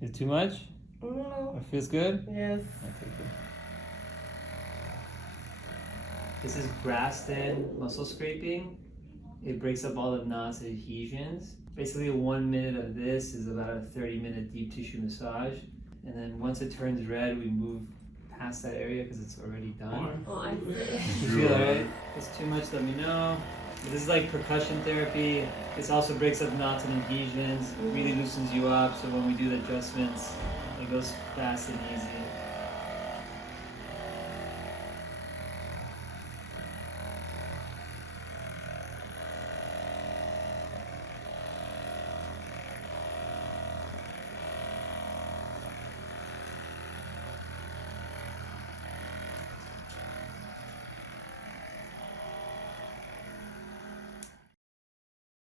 Is it too much? No. It feels good? Yes. Okay, good. This is grass-fed muscle scraping. It breaks up all the knots and adhesions. Basically 1 minute of this is about a 30-minute deep tissue massage. And then once it turns red, we move past that area because it's already done. Oh, I You feel it, right? If it's too much, let me know. This is like percussion therapy. This also breaks up knots and adhesions, really loosens you up, so when we do the adjustments, it goes fast and easy.